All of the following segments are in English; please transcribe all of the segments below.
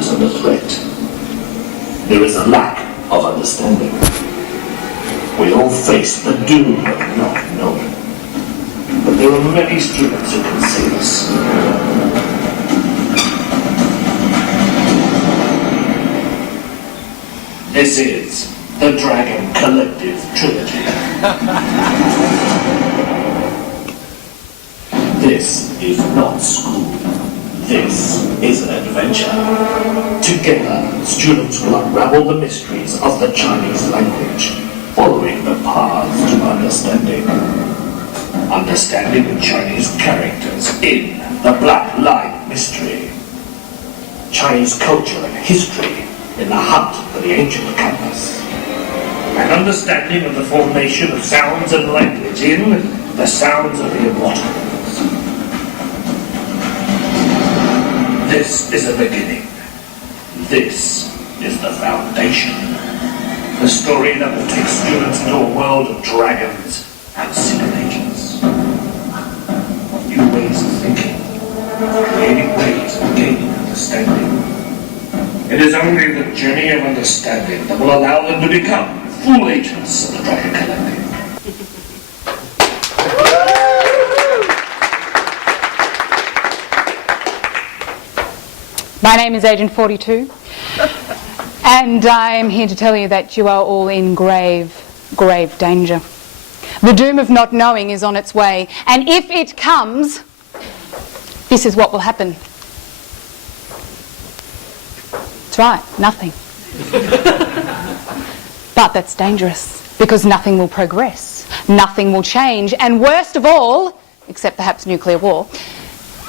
is under threat. There is a lack of understanding. We all face the doom of not knowing. But there are many students who can save us. This is the Dragon Collective Trilogy. This is not school. This is an adventure. Together, students will unravel the mysteries of the Chinese language, following the paths to understanding. Understanding the Chinese characters in the Black Line Mystery. Chinese culture and history in the hunt for the ancient compass. An understanding of the formation of sounds and language in the sounds of the immortals. This is a beginning. This is the foundation. The story that will take students into a world of dragons and secret agents. New ways of thinking, creating ways of gaining understanding. It is only the journey of understanding that will allow them to become full agents of the Dragon Collective. My name is Agent 42, and I am here to tell you that you are all in grave, grave danger. The doom of not knowing is on its way, and if it comes, this is what will happen. That's right, nothing. But that's dangerous, because nothing will progress, nothing will change, and worst of all, except perhaps nuclear war,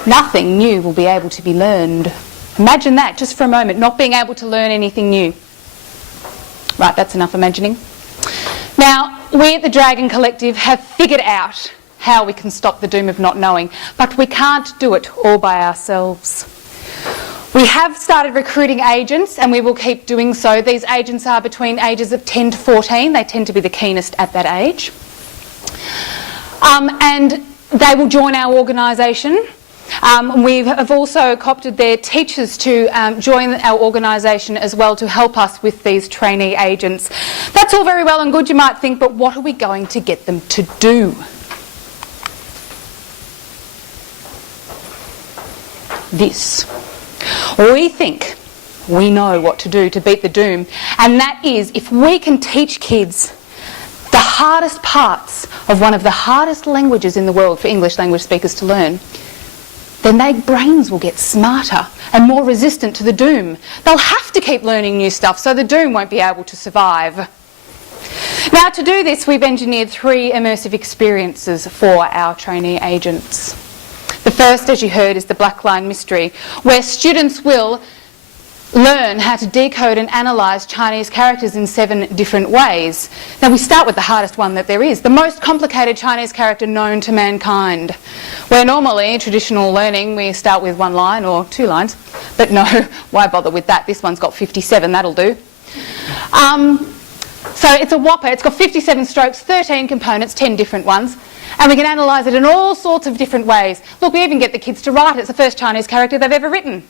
nothing new will be able to be learned. Imagine that, just for a moment, not being able to learn anything new. Right, that's enough imagining. Now, we at the Dragon Collective have figured out how we can stop the doom of not knowing, but we can't do it all by ourselves. We have started recruiting agents, and we will keep doing so. These agents are between ages of 10 to 14. They tend to be the keenest at that age. And they will join our organisation. We have also co-opted their teachers to join our organisation as well to help us with these trainee agents. That's all very well and good, you might think, but what are we going to get them to do? This. We think we know what to do to beat the doom, and that is if we can teach kids the hardest parts of one of the hardest languages in the world for English language speakers to learn, then their brains will get smarter and more resistant to the doom. They'll have to keep learning new stuff, so the doom won't be able to survive. Now, to do this, we've engineered 3 immersive experiences for our trainee agents. The first, as you heard, is the Black Line Mystery, where students will learn how to decode and analyse Chinese characters in 7 different ways. Now, we start with the hardest one that there is, the most complicated Chinese character known to mankind, where normally, traditional learning, we start with 1 line or 2 lines, but no, why bother with that? This one's got 57, that'll do. So it's a whopper, it's got 57 strokes, 13 components, 10 different ones, and we can analyse it in all sorts of different ways. Look, we even get the kids to write it. It's the first Chinese character they've ever written.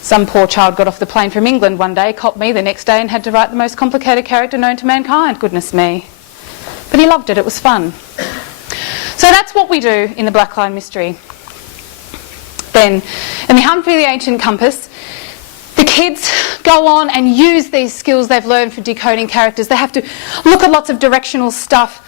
Some poor child got off the plane from England one day, copped me the next day, and had to write the most complicated character known to mankind. Goodness me. But he loved it. It was fun. So that's what we do in the Black Line Mystery. Then, in the Hunt for the Ancient Compass, the kids go on and use these skills they've learned for decoding characters. They have to look at lots of directional stuff,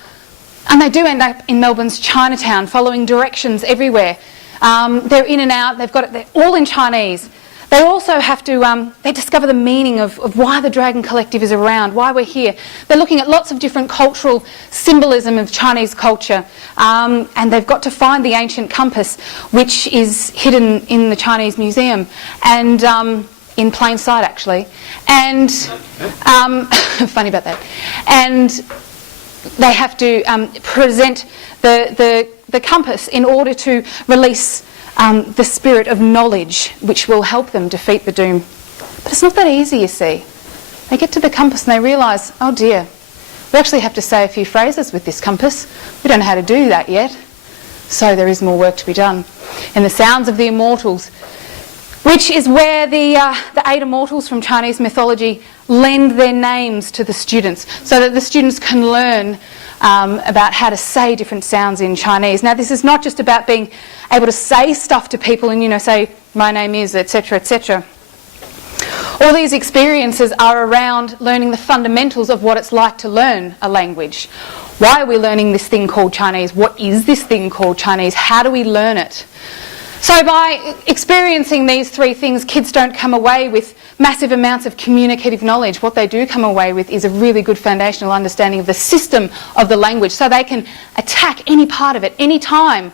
and they do end up in Melbourne's Chinatown, following directions everywhere. They're in and out. They're all in Chinese. They also have to, they discover the meaning of why the Dragon Collective is around, why we're here. They're looking at lots of different cultural symbolism of Chinese culture, and they've got to find the ancient compass, which is hidden in the Chinese Museum, and in plain sight, actually. And, funny about that. And they have to present the compass in order to release the spirit of knowledge, which will help them defeat the doom. But it's not that easy, you see. They get to the compass and they realise, oh dear, we actually have to say a few phrases with this compass. We don't know how to do that yet. So there is more work to be done. In the sounds of the immortals, which is where the 8 immortals from Chinese mythology lend their names to the students so that the students can learn about how to say different sounds in Chinese. Now, this is not just about being able to say stuff to people and, you know, say, my name is, etc., etc. All these experiences are around learning the fundamentals of what it's like to learn a language. Why are we learning this thing called Chinese? What is this thing called Chinese? How do we learn it? So by experiencing these 3 things, kids don't come away with massive amounts of communicative knowledge. What they do come away with is a really good foundational understanding of the system of the language, so they can attack any part of it, anytime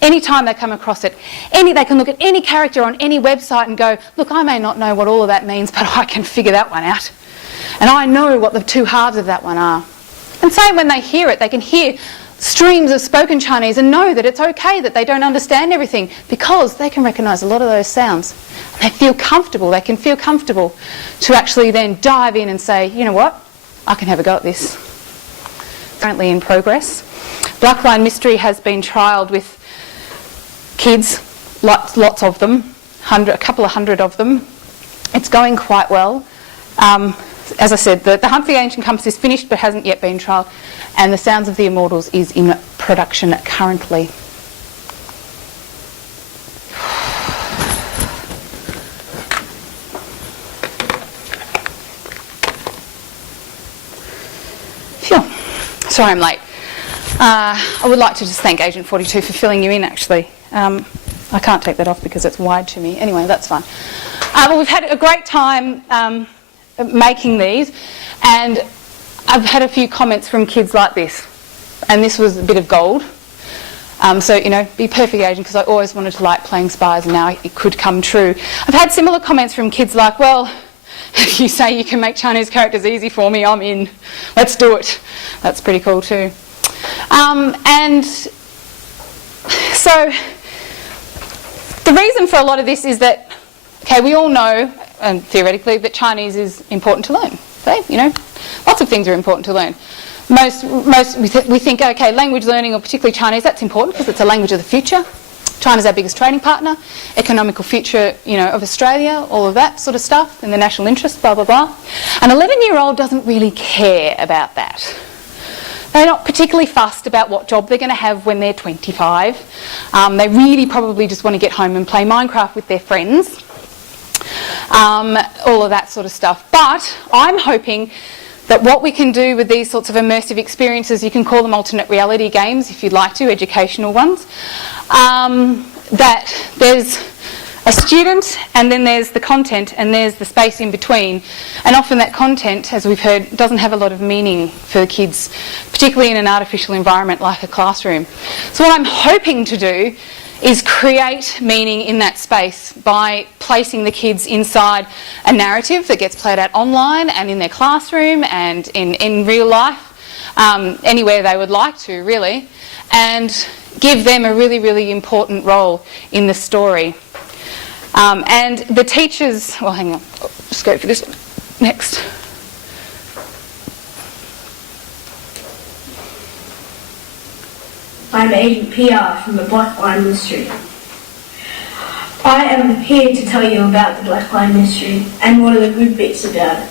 they come across it. They can look at any character on any website and go, look, I may not know what all of that means, but I can figure that one out. And I know what the 2 halves of that one are. And same when they hear it, they can hear streams of spoken Chinese and know that it's okay that they don't understand everything, because they can recognise a lot of those sounds. They feel comfortable, they can feel comfortable to actually then dive in and say, you know what, I can have a go at this. Currently in progress. Blackline Mystery has been trialled with kids, lots of them, a couple of hundred of them. It's going quite well. As I said, the Hunt for the Ancient Compass is finished but hasn't yet been trialled, and The Sounds of the Immortals is in production currently. Phew. Sorry I'm late. I would like to just thank Agent 42 for filling you in, actually. I can't take that off because it's wide to me. Anyway, that's fine. Well, we've had a great time making these, and I've had a few comments from kids like this, and this was a bit of gold. So, you know, be perfect agent, because I always wanted to like playing spies, and now it could come true. I've had similar comments from kids like, well, if you say you can make Chinese characters easy for me, I'm in. Let's do it. That's pretty cool too. And so the reason for a lot of this is that, okay, we all know, and theoretically, that Chinese is important to learn. So, you know, lots of things are important to learn. We think, okay, language learning, or particularly Chinese, that's important because it's a language of the future. China's our biggest trading partner, economical future, you know, of Australia, all of that sort of stuff, and the national interest, blah, blah, blah. An 11-year-old doesn't really care about that. They're not particularly fussed about what job they're going to have when they're 25. They really probably just want to get home and play Minecraft with their friends. All of that sort of stuff. But I'm hoping that what we can do with these sorts of immersive experiences, you can call them alternate reality games if you'd like to, educational ones, that there's a student and then there's the content and there's the space in between. And often that content, as we've heard, doesn't have a lot of meaning for the kids, particularly in an artificial environment like a classroom. So what I'm hoping to do is create meaning in that space by placing the kids inside a narrative that gets played out online and in their classroom and in real life, anywhere they would like to, really, and give them a really, really important role in the story. And the teachers, well, hang on, I'll just go for this one next. I'm Agent PR from the Blackline Mystery. I am here to tell you about the Blackline Mystery and what are the good bits about it.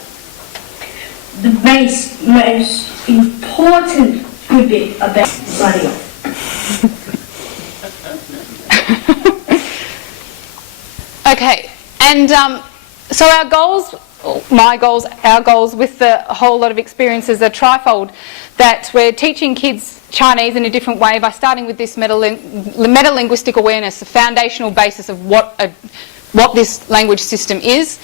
The most important good bit about bloody off. Okay, and so our goals, our goals with the whole lot of experiences are trifold, that we're teaching kids Chinese in a different way by starting with this meta-linguistic awareness, the foundational basis of what this language system is,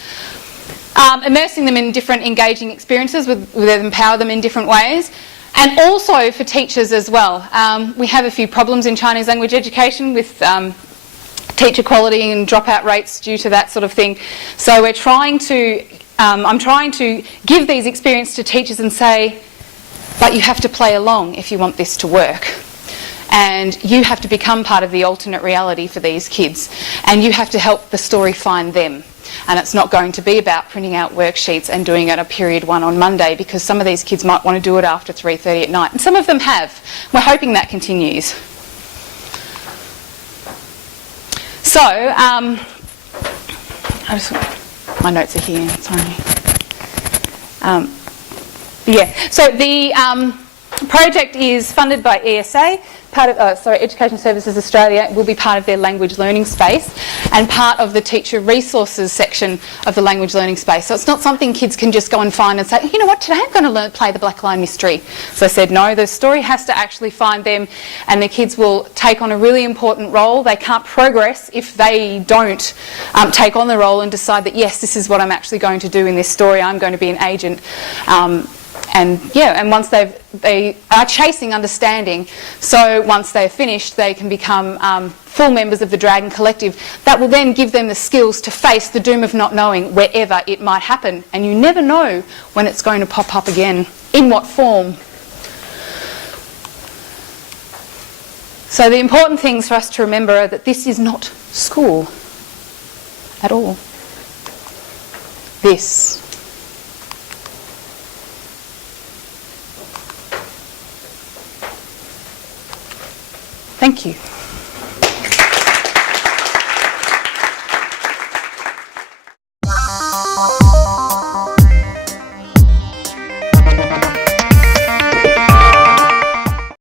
immersing them in different engaging experiences that empower them in different ways, and also for teachers as well. We have a few problems in Chinese language education with teacher quality and dropout rates due to that sort of thing. So we're trying to, I'm trying to give these experiences to teachers and say, but you have to play along if you want this to work. And you have to become part of the alternate reality for these kids. And you have to help the story find them. And it's not going to be about printing out worksheets and doing it a period 1 on Monday, because some of these kids might want to do it after 3:30 at night. And some of them have. We're hoping that continues. My notes are here, sorry. So the project is funded by ESA, Education Services Australia. Will be part of their language learning space and part of the teacher resources section of the language learning space. So it's not something kids can just go and find and say, you know what, today I'm going to play the Black Line Mystery. So I said, no, the story has to actually find them, and the kids will take on a really important role. They can't progress if they don't take on the role and decide that, yes, this is what I'm actually going to do in this story. I'm going to be an agent. And once they are chasing understanding, so once they're finished, they can become full members of the Dragon Collective. That will then give them the skills to face the doom of not knowing wherever it might happen. And you never know when it's going to pop up again, in what form. So the important things for us to remember are that this is not school at all. This Thank you.